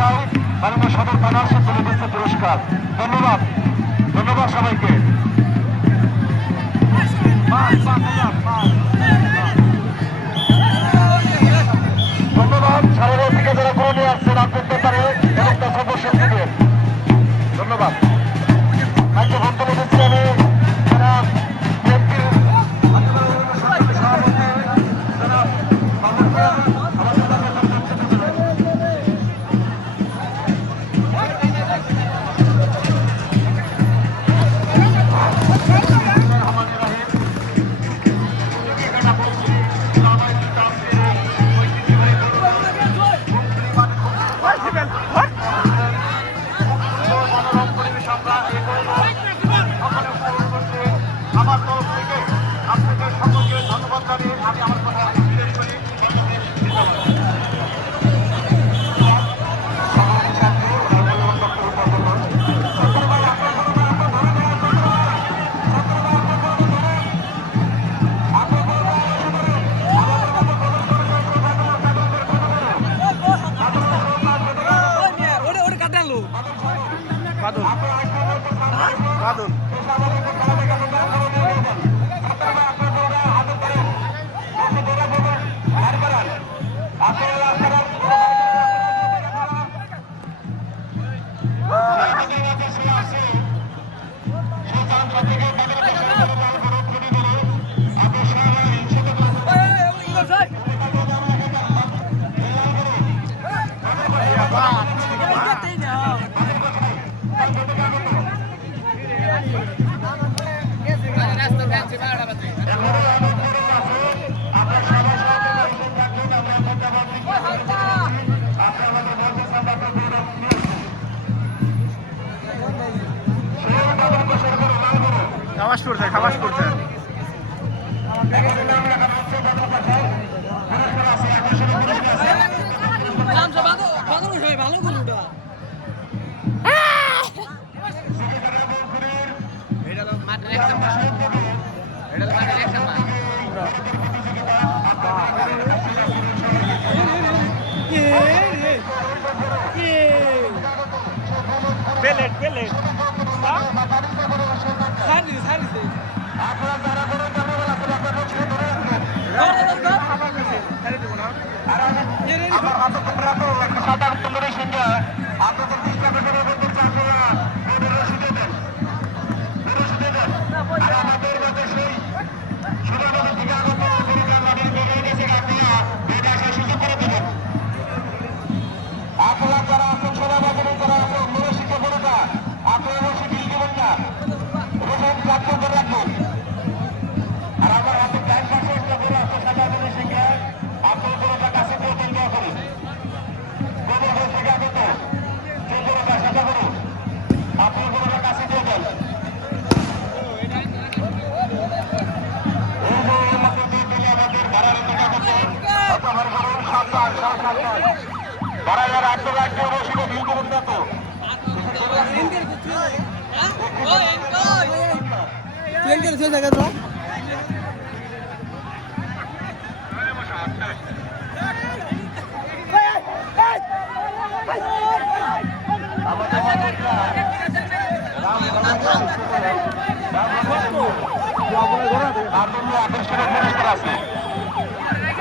পুরস্কার মাননীয় সদর থানার সে তুলে দিচ্ছে পুরস্কার। ধন্যবাদ, ধন্যবাদ সবাইকে। ধন্যবাদ সারের থেকে যারা করে নিয়ে আসছেন আপনাদের পারে এবং তার সদস্য দিবেন। ধন্যবাদ। আজকে বক্তব্য দিচ্ছি আমি যারা বিএনপির সভাপতি যারা আমার তরফ থেকে আপনাদের সকলকে ধন্যবাদ জানিয়ে আমি আমার কথা বিশেষ করি। বাদল খাবাস করছে খাবাস করছে বেলেট বেলেট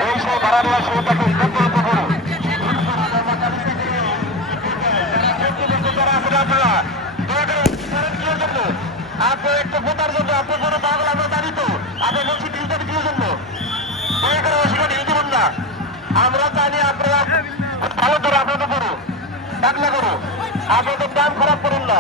এই সব ভাড়া নেওয়ার সুবিধাকে উন্নত করুন। আপনার একটু ভোটার জন্য আপনার জন্য পাগল আমরা জানি তো আপনার বলছি ডিজিটাল কিসের জন্য দয়া করে সেখানে হিন্দু বল না। আমরা জানি আপনারা ভালো করে আপনাদের করো ডাকলা করো আপনাদের দাম খারাপ করুন না।